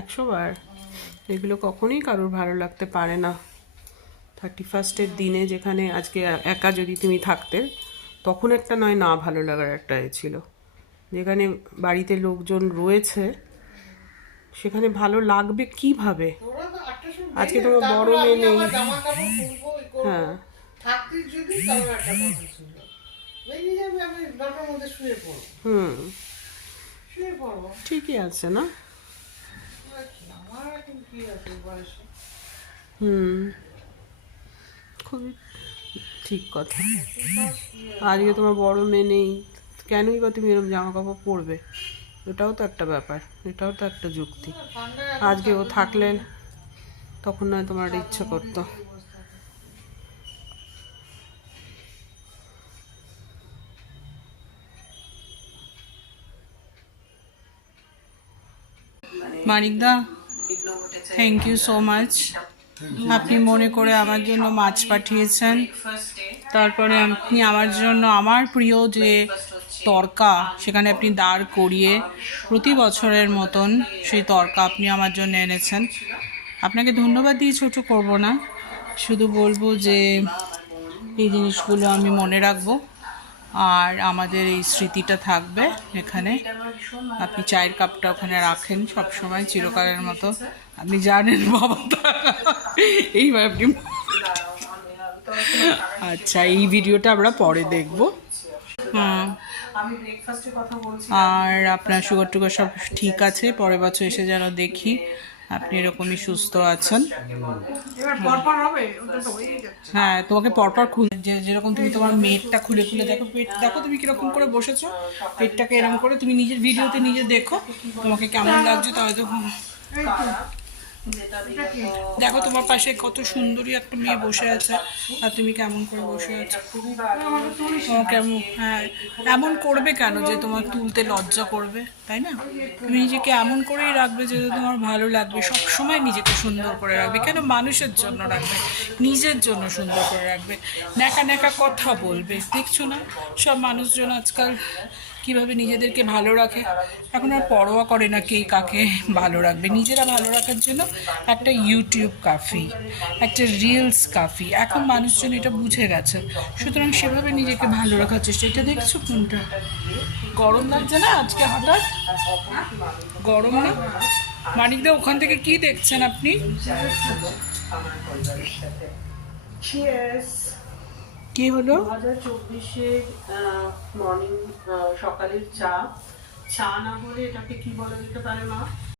100 বার। এগুলো কখনোই কারোর ভালো লাগতে পারে না। 31st দিনে যেখানে আজকে একা যদি তুমি থাকতে, তখন একটা নয় না ভালো লাগার একটা ছিল। যেখানে বাড়িতে লোকজন রয়েছে সেখানে ভালো লাগবে কিভাবে? আজকে তোমার বড় মেয়ে নেই। হ্যাঁ, ঠিকই আছে না? খুবই ঠিক কথা। আজকে তোমার বড় মেয়ে নেই, কেনই বা তুমি এরকম জামা কাপড় পরবে? এটাও তো একটা ব্যাপার, এটাও তো একটা যুক্তি। আজকে ও থাকলে তখন নয় তোমার ইচ্ছে করতো। মানিকদা, থ্যাংক ইউ সো মাচ। আপনি মনে করে আমার জন্য মাছ পাঠিয়েছেন। তারপরে আপনি আমার জন্য আমার প্রিয় যে তরকা, সেখানে আপনি দাঁড় করিয়ে প্রতি বছরের মতন সেই তরকা আপনি আমার জন্য এনেছেন। আপনাকে ধন্যবাদ দিয়ে ছোট করব না, শুধু বলবো যে এই জিনিসগুলো আমি মনে রাখবো আর আমাদের এই স্মৃতিটা থাকবে এখানে। আপনি চায়ের কাপটা ওখানে রাখেন সবসময় চিরকালের মতো। আপনি জানেন বাবা, এইবার আপনি আচ্ছা, এই ভিডিওটা আমরা পরে দেখব। আর আপনার সুগার টুগার সব ঠিক আছে? পরের বছর এসে যেন দেখি আপনি এরকমই সুস্থ আছেন। হ্যাঁ, তোমাকে পরপর খুলে যেরকম তুমি তোমার মেটটা খুলে খুলে দেখো, পেট দেখো তুমি কিরকম করে বসেছো, পেটটাকে এরকম করে তুমি নিজের ভিডিওতে নিজে দেখো তোমাকে কেমন লাগছে। তাহলে তো দেখো তোমার পাশে কত সুন্দরী একটা মেয়ে বসে আছে আর তুমি কেমন করে বসে আছো। কেমন, হ্যাঁ, এমন করবে কেন যে তোমার তুলতে লজ্জা করবে, তাই না? তুমি নিজেকে এমন করেই রাখবে যে তোমার ভালো লাগবে, সব সময় নিজেকে সুন্দর করে রাখবে। কেন মানুষের জন্য রাখবে, নিজের জন্য সুন্দর করে রাখবে। ন্যাকা ন্যাকা কথা বলবে, দেখছো না সব মানুষজন আজকাল কিভাবে নিজেদেরকে ভালো রাখে। এখন আর পরোয়া করে না কে কাকে ভালো রাখবে। নিজেরা ভালো রাখার জন্য একটা ইউটিউব কাফি, একটা রিলস কাফি। এখন মানুষজন এটা বুঝে গেছে, সুতরাং সেভাবে নিজেকে ভালো রাখার চেষ্টা। এটা দেখছো কোনটা গরম লাগছে না আজকে হঠাৎ? গরম না? মানিকদা, ওখান থেকে কি দেখছেন আপনি? কি হলো? 2024-এর মর্নিং, সকালের চা। চা না বলে এটাকে কি বলা যেতে পারে মা?